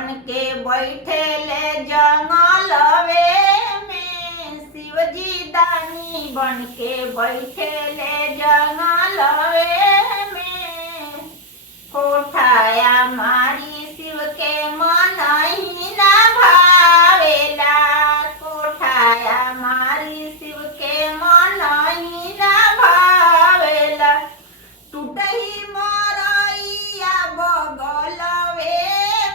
बन के बैठे ले जंगलवे में। शिवजी दानी बन के बैठे ले जंगलवे में। कोठाया मारी शिव के मन ही ना भावेला। कोठाया मारी शिव के मन ही ना भावेला। टूटही मरैया बगलवे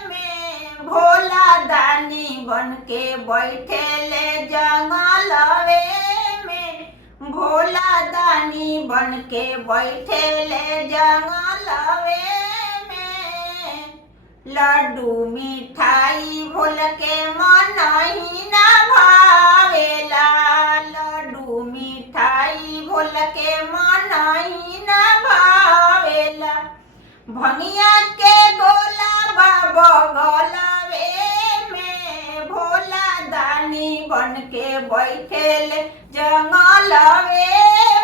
में। भोला दानी बन के बैठे ले जंगलवे में। भोला दानी बन के बैठे ले जंगलवे में। लड्डू मिठाई भोल के मन ही ना भावेला। लड्डू मिठाई भोल के मन ही ना भावेला। भंगिया के गोला बगलवे में। भोला दानी बन के बैठे ले जंगलवे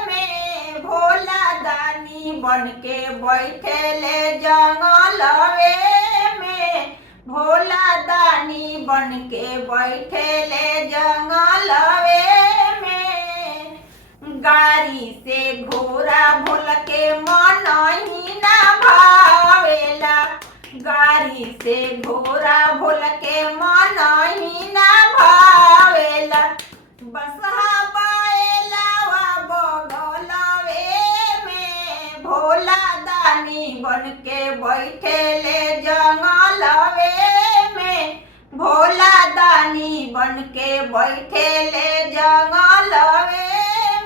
में। भोला दानी बन के बैठे ले जंगलवे में। भोला दानी बन के बैठे ले जंगलवे में। गाड़ी से घोड़ा भोल के मन ही ना भावेला। गाड़ी से घोड़ा भोल के मन ही ना भावेला। बसहा बैलावा बगलवे में। भोला दानी बन के बैठे ले जंगलवे में। भोला दानी बन के बैठे ले जंगलवे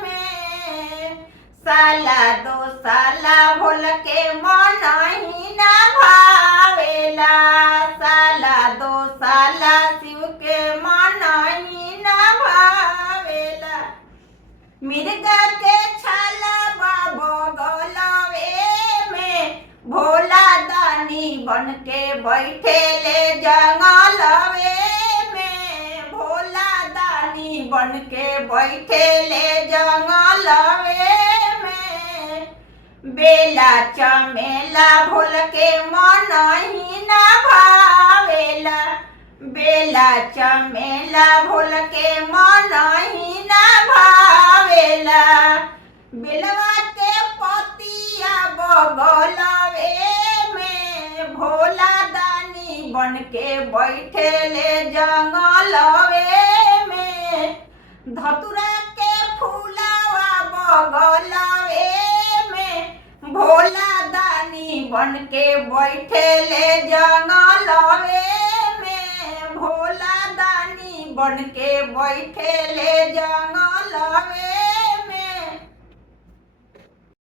में। साला दो साला भोल के मन ही ना भावेला। साला दो साला शिव के मन ही ना भावेला। मिर्गा के छाला बगलवे में। भोला दानी बन के बैठे ले जंगलवे में। भोला दानी बन के बैठे ले जंगलवे में। बेला चमेला भोल के मन ही ना भावेला। बेला चमेला भोल के मन ही ना भावेला। बेलवा के पतिया बगलवे में। भोला दानी बन के बैठे ले जंगलवे में। धतुरा के फूलवा बगलवे में। भोला दानी बन के बैठे ले जंगलवे में। भोला दानी बन के बैठे ले जंगलवे